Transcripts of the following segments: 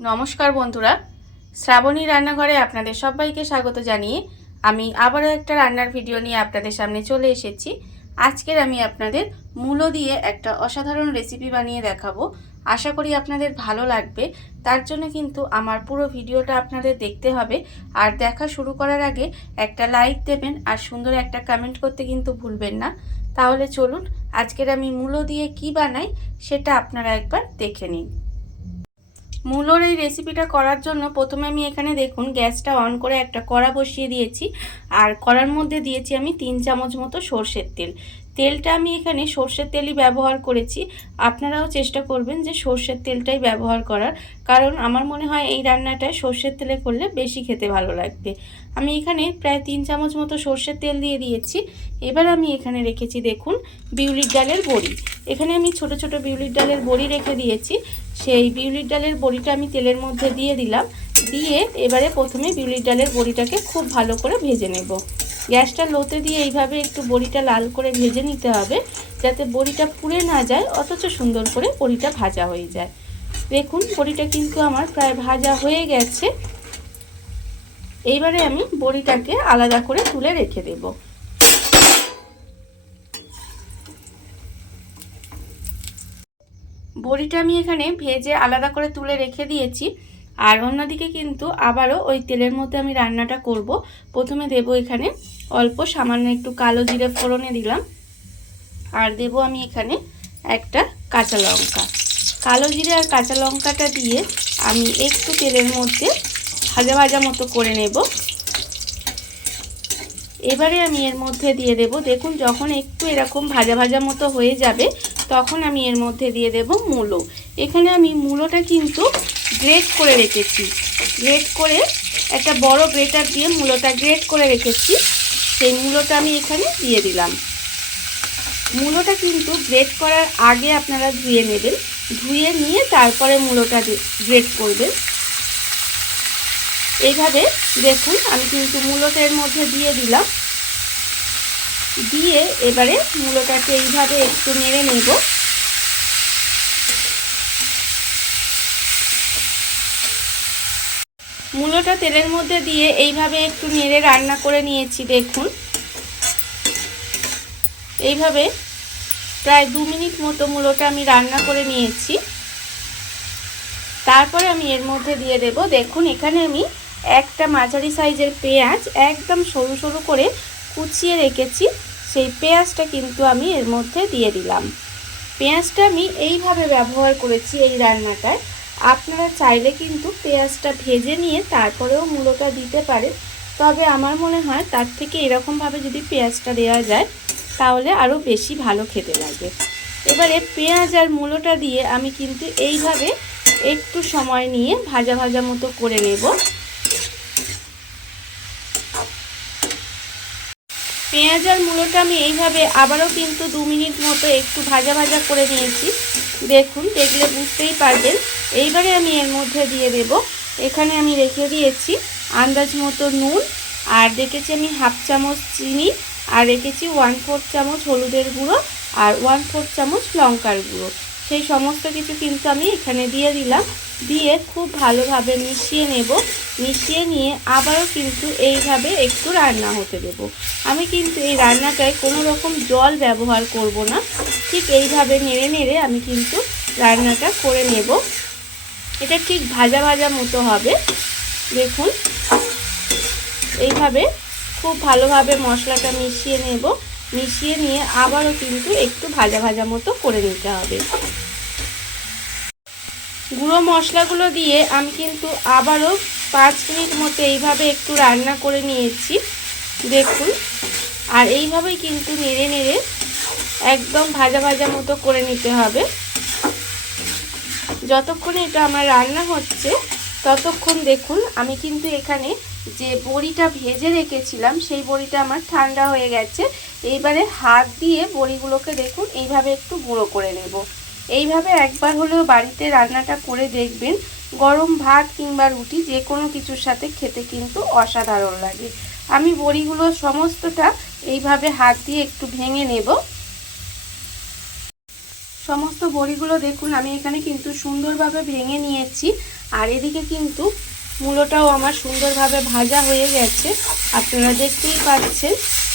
নমস্কার বন্ধুরা। শ্রাবণী রান্নাঘরে আপনাদের সবাইকে স্বাগত জানিয়ে আমি আবারও একটা রান্নার ভিডিও নিয়ে আপনাদের সামনে চলে এসেছি। আজকের আমি আপনাদের মূলো দিয়ে একটা অসাধারণ রেসিপি বানিয়ে দেখাবো। আশা করি আপনাদের ভালো লাগবে। তার জন্য কিন্তু আমার পুরো ভিডিওটা আপনাদের দেখতে হবে। আর দেখা শুরু করার আগে একটা লাইক দেবেন আর সুন্দর একটা কমেন্ট করতে কিন্তু ভুলবেন না। তাহলে চলুন আজকের আমি মূলো দিয়ে কি বানাই সেটা আপনারা একবার দেখে নিন। মূলোর এই রেসিপিটা করার জন্য প্রথমে আমি এখানে দেখুন গ্যাসটা অন করে একটা কড়া বসিয়ে দিয়েছি। আর কড়ার মধ্যে দিয়েছি আমি তিন চামচ মতো সর্ষের তেল। তেলটা আমি এখানে সর্ষের তেলই ব্যবহার করেছি। আপনারাও চেষ্টা করবেন যে সর্ষের তেলটাই ব্যবহার করার। কারণ আমার মনে হয় এই রান্নাটা সর্ষের তেলে করলে বেশি খেতে ভালো লাগবে। আমি এখানে প্রায় তিন চামচ মতো সর্ষের তেল দিয়ে দিয়েছি। এবার আমি এখানে রেখেছি দেখুন বিউলির ডালের বড়ি। এখানে আমি ছোট ছোট বিউলির ডালের বড়ি রেখে দিয়েছি। সেই বিউলির ডালের বড়িটা আমি তেলের মধ্যে দিয়ে দিলাম। দিয়ে এবারে প্রথমে বিউলির ডালের বড়িটাকে খুব ভালো করে ভেজে নেব। গ্যাসটা লোতে দিয়ে এইভাবে একটু বড়িটা লাল করে ভেজে নিতে হবে, যাতে বড়িটা পুড়ে না যায়, অথচ সুন্দর করে বড়িটা ভাজা হয়ে যায়। দেখুন, বড়িটা কিন্তু আমার প্রায় ভাজা হয়ে গেছে। এইবারে আমি বড়িটাকে আলাদা করে তুলে রেখে দেব। বড়িটা আমি এখানে ভেজে আলাদা করে তুলে রেখে দিয়েছি। আর অন্যদিকে কিন্তু আবারও ওই তেলের মধ্যে আমি রান্নাটা করব। প্রথমে দেব এখানে অল্প সামান্য একটু কালো জিরে ফোড়নে দিলাম। আর দেব আমি এখানে একটা কাঁচা লঙ্কা। কালো জিরে আর কাঁচা লঙ্কাটা দিয়ে আমি একটু তেলের মধ্যে ভাজা ভাজা মতো করে নেব। এবারে আমি এর মধ্যে দিয়ে দেব। দেখুন, যখন একটু এরকম ভাজা ভাজা মতো হয়ে যাবে, তখন আমি এর মধ্যে দিয়ে দেব মূলো। এখানে আমি মূলোটা কিন্তু গ্রেট করে রেখেছি। গ্রেট করে একটা বড় গ্রেটার দিয়ে মূলোটা গ্রেট করে রেখেছি। সেই মূলোটা আমি এখানে দিয়ে দিলাম। মূলোটা কিন্তু গ্রেট করার আগে আপনারা ধুয়ে নেবেন। ধুয়ে নিয়ে তারপরে মূলোটা গ্রেট করবেন। এইভাবে দেখুন, আমি কিন্তু মূলোটা মধ্যে দিয়ে দিলাম। দিয়ে এবারে মূলোটাকে এইভাবে একটু নেড়ে নেব। মূলোটা তেলের মধ্যে দিয়ে এইভাবে একটু নেড়ে রান্না করে নিয়েছি, দেখুন। এইভাবে প্রায় দু মিনিট মতো মূলোটা আমি রান্না করে নিয়েছি। তারপরে আমি এর মধ্যে দিয়ে দেব, দেখুন, এখানে আমি একটা মাঝারি সাইজের পেঁয়াজ একদম সরু সরু করে কুচিয়ে রেখেছি। সেই পেঁয়াজটা কিন্তু আমি এর মধ্যে দিয়ে দিলাম। পেঁয়াজটা আমি এইভাবে ব্যবহার করেছি এই রান্নাটায়। আপনারা চাইলে কিন্তু পেঁয়াজটা ভেজে নিয়ে তারপরেও মূলোটা দিতে পারে তবে আমার মনে হয় তার থেকে এরকমভাবে যদি পেঁয়াজটা দেওয়া যায়, তাহলে আরও বেশি ভালো খেতে লাগে এবারে পেঁয়াজ আর মূলোটা দিয়ে আমি কিন্তু এইভাবে একটু সময় নিয়ে ভাজা ভাজা মতো করে নেব। পেঁয়াজ আর মূলোটা আমি এইভাবে আবারও কিন্তু দু মিনিট মতো একটু ভাজা ভাজা করে নিয়েছি। দেখুন, দেখলে বুঝতেই পারবেন। এইবারে আমি এর মধ্যে দিয়ে দেব। এখানে আমি রেখে দিয়েছি আন্দাজ মতো নুন আর রেখেছি আমি হাফ চামচ চিনি আর রেখেছি ওয়ান ফোর চামচ হলুদের গুঁড়ো আর ওয়ান ফোর চামচ লঙ্কার গুঁড়ো। সেই সমস্ত কিছু কিন্তু আমি এখানে দিয়ে দিলাম। দিয়ে খুব ভালোভাবে মিশিয়ে নেব। মিশিয়ে নিয়ে আবারও কিন্তু এইভাবে একটু রান্না হতে দেব। আমি কিন্তু এই রান্নাটায় কোনো রকম জল ব্যবহার করব না। ঠিক এইভাবে নেড়ে নেড়ে আমি কিন্তু রান্নাটা করে নেব। এটা ঠিক ভাজা ভাজা মতো হবে। দেখুন। এইভাবে খুব ভালোভাবে মশলাটা মিশিয়ে নেব। মিশিয়ে নিয়ে আবারও কিন্তু একটু ভাজা ভাজা মতো করে নিতে হবে। গুঁড়ো মশলাগুলো দিয়ে আমি কিন্তু আবারও পাঁচ মিনিট মতো এইভাবে একটু রান্না করে নিয়েছি, দেখুন। আর এইভাবেই কিন্তু নেড়ে নেড়ে একদম ভাজা ভাজা মতো করে নিতে হবে। যতক্ষণ এটা আমার রান্না হচ্ছে, ততক্ষণ দেখুন, আমি কিন্তু এখানে যে বড়িটা ভেজে রেখেছিলাম, সেই বড়িটা আমার ঠান্ডা হয়ে গেছে। এইবারে হাত দিয়ে বড়িগুলোকে দেখুন, এইভাবে একটু গুঁড়ো করে নেব। এইভাবে একবার হলেও বাড়িতে রান্নাটা করে দেখবেন। গরম ভাত কিংবা রুটি যে কোনো কিছুর সাথে খেতে কিন্তু অসাধারণ লাগে। আমি বড়িগুলো সমস্তটা এইভাবে হাত দিয়ে একটু ভেঙে নেব। সমস্ত বড়িগুলো দেখুন, আমি এখানে কিন্তু সুন্দরভাবে ভেঙে নিয়েছি। আর এদিকে কিন্তু মূলোটাও আমার সুন্দরভাবে ভাজা হয়ে গেছে। আপনারা দেখতেই পাচ্ছেন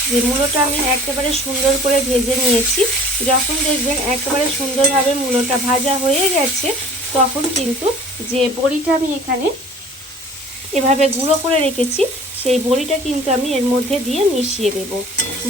যে মূলোটা আমি একেবারে সুন্দর করে ভেজে নিয়েছি। যখন দেখবেন একেবারে সুন্দরভাবে মূলোটা ভাজা হয়ে গেছে, তখন কিন্তু যে বড়িটা আমি এখানে এভাবে গুঁড়ো করে রেখেছি সেই বড়িটা কিন্তু আমি এর মধ্যে দিয়ে মিশিয়ে দেব।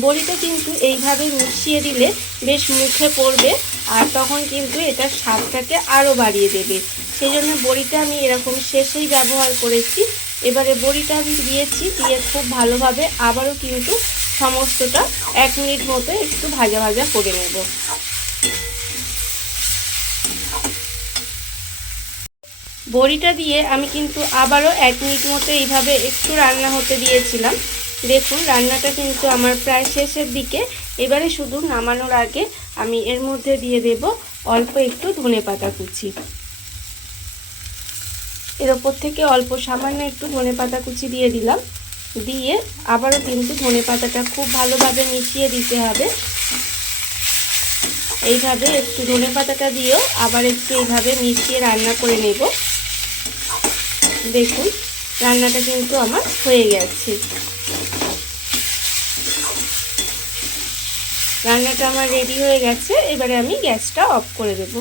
বড়িটা কিন্তু এইভাবে মিশিয়ে দিলে বেশ মুখে পড়বে আর তখন কিন্তু এটার স্বাদটাকে আরও বাড়িয়ে দেবে। সেই জন্য বড়িটা আমি এরকম শেষেই ব্যবহার করেছি। এবারে বড়িটা আমি দিয়েছি, দিয়ে খুব ভালোভাবে আবারও কিন্তু সমস্তটা এক মিনিট মতো একটু ভাজা ভাজা করে নেব। বড়িটা দিয়ে আমি কিন্তু আবারও এক মিনিট মতো এইভাবে একটু রান্না হতে দিয়েছিলাম। দেখুন, রান্নাটা কিন্তু আমার প্রায় শেষের দিকে। এবারে শুধু নামানোর আগে আমি এর মধ্যে দিয়ে দেব অল্প একটু ধনে পাতা কুচি। এর ওপর থেকে অল্প সামান্য একটু ধনে পাতা কুচি দিয়ে দিলাম। দিয়ে আবারও কিন্তু ধনে পাতাটা খুব ভালোভাবে মিশিয়ে দিতে হবে। এইভাবে একটু ধনে পাতাটা দিয়েও আবার একটু এইভাবে মিশিয়ে রান্না করে নেব। দেখুন, রান্নাটা কিন্তু আমার হয়ে গেছে। রান্নাটা আমার রেডি হয়ে গেছে, এবারে আমি গ্যাসটা অফ করে দেব।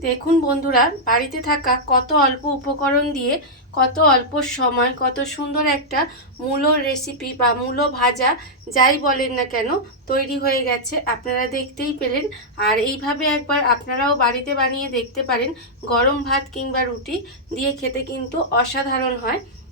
দেখুন বন্ধুরা, বাড়িতে থাকা কত অল্প উপকরণ দিয়ে কত অল্প সময়, কত সুন্দর একটা মূলো রেসিপি বা মূলো ভাজা, যাই বলেন না কেন, তৈরি হয়ে গেছে। আপনারা দেখতেই পেলেন। আর এইভাবে একবার আপনারাও বাড়িতে বানিয়ে দেখতে পারেন। গরম ভাত কিংবা রুটি দিয়ে খেতে কিন্তু অসাধারণ হয়।